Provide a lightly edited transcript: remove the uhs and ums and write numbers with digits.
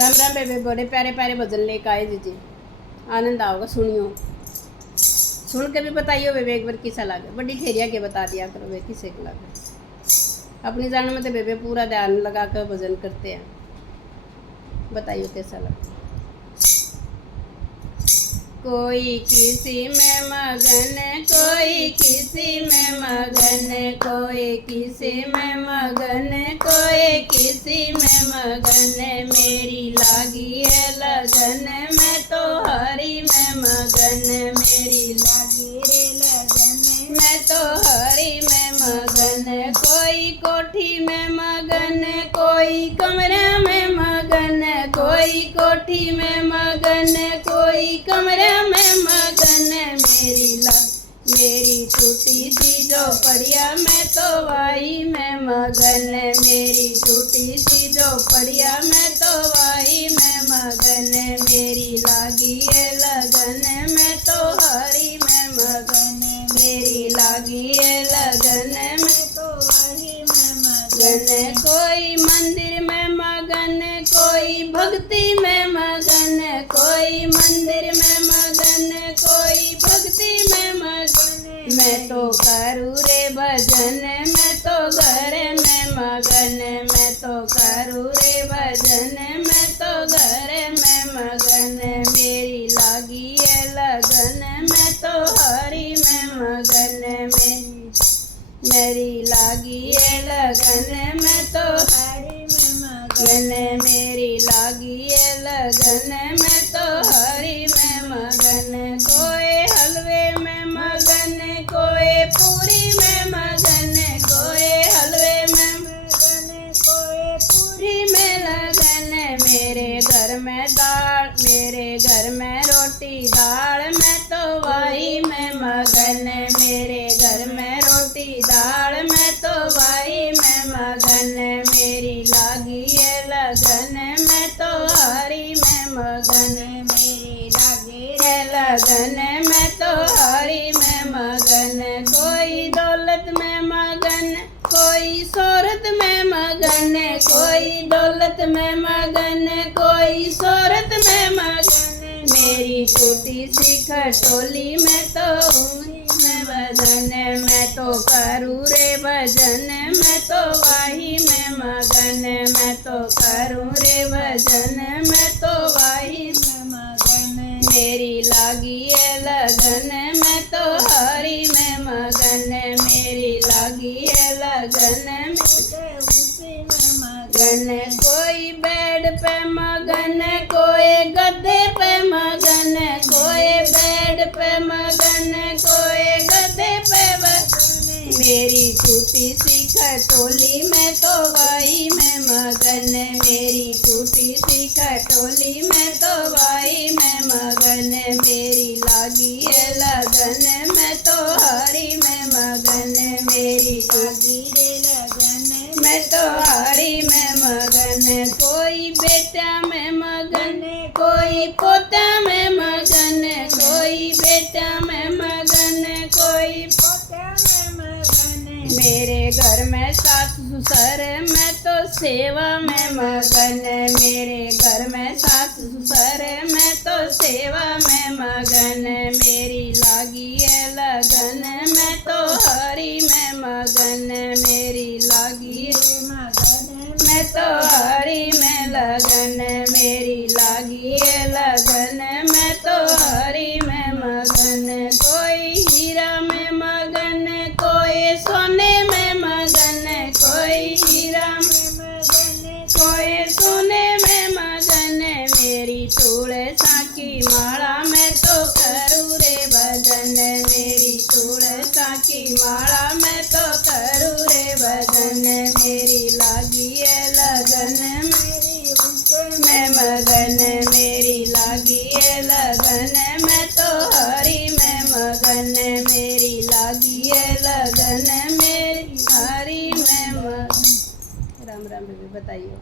राम राम बेबे, बड़े प्यारे प्यारे भजन लेकर आए दीजिए, आनंद आओगे। सुनियो, सुन के भी बताइयो बेबे एक बार किसा लगे। बड़ी ठेरिया के बता दिया करो बे किसे के लगे। अपनी जान में तो बेबे पूरा ध्यान लगा कर भजन करते हैं। बताइयो कैसा लगे। कोई किसी में मगन, कोई किसी में मगन, कोई किसी में मगन, कोई किसी में मगन। मेरी लागी है लगन, मैं तो हरी में मगन। मेरी लागी रे लगन, मैं तो हरी में मगन। कोई कोठी में मगन, कोई कमरे में मगन, कोई कोठी में मगन, कोई कमरे में मगन। मेरी टूटी सी झोपड़िया में तो वाई में मगन। मेरी टूटी सी झोपड़िया में तो वाई में मगन। मेरी लागी है लगन, मैं तो हरी में मगन। मेरी लागी है लगन, मैं तो हरी में मगन। कोई मंदिर में मगन, कोई भक्ति में मगन, कोई मंदिर में मगन, कोई भक्ति में मगन। मैं तो करूँ रे भजन, मैं तो घर में मगन। मैं तो करूँ रे भजन, मैं तो घर में मगन। मेरी लागी है लगन, मैं तो हरी में मगन। मेरी लागी है लगन, मैं तो हरी में मगन। मेरी लागी है लगन, मैं तो हरी में मगन। कोई हलवे में मगन, कोई पूरी में मगन, कोई हलवे में मगन, कोई पूरी में लगन। मेरे घर में दाल, मेरे घर में रोटी दाल, मैं तो वही में मगन। मेरे घर में रोटी दाल, मैं तो वही में मगन। मेरी लागी है लगन, मैं तो हरी में मगन। मेरी लागी है लगन, मैं तो हरी में मगन। कोई दौलत में मगन, कोई शोहरत में मगन, कोई दौलत में मगन, कोई शोहरत में मगन। मेरी छोटी सी खटोली में तो में भजन, मैं तो करूँ रे भजन, मैं तो वाही में मगन। मैं तो करूँ रे भजन, मैं तो वाही में मगन। मेरी लागी है लगन, मैं तो हरी में मगन। मेरी लागी है लगन, मैं तो उसी में मगन। कोई बेड पे मगन, कोई गद्दे पे मगन, कोई बेड पे मगन, कोई गद्दे पे मगन। मेरी टूटी सी खटोली में तो वाई में मगन। मेरी टूटी सी खटोली में तो वाई में मगन। मेरी लागी है लगन, मैं तो हरी में मगन। मेरी लागी रे लगन, मैं तो हरी में मगन। कोई बेटा में मगन, कोई पोता में मगन, कोई बेटा में मगन, कोई पोता में मगन। मेरे घर में सास ससुर, मैं तो सेवा में मगन। मेरे घर में सास ससुर, मैं तो सेवा में मगन। मेरी लागी है लगन, मैं तो हरी में मगन। मेरी लागी है मगन, मैं तो हरी में लगन। मेरी लागी है लगन, मैं तो हरी में मगन। कोई हीरा में मगन, कोई सोने में मगन, कोई हीरा में मगन, कोई सोने में मगन। मेरी तुलसा की माला मैं तो करूँ रे भजन। मेरी तुलसा की माला मैं तो करूँ रे भजन। मेरी लागी है लगन, मेरी में मगन। मेरी लागी है लगन, मैं तो हरी में मगन। मेरी लागी है लगन, मेरी हरी में मगन। राम राम बेबी, बताइए।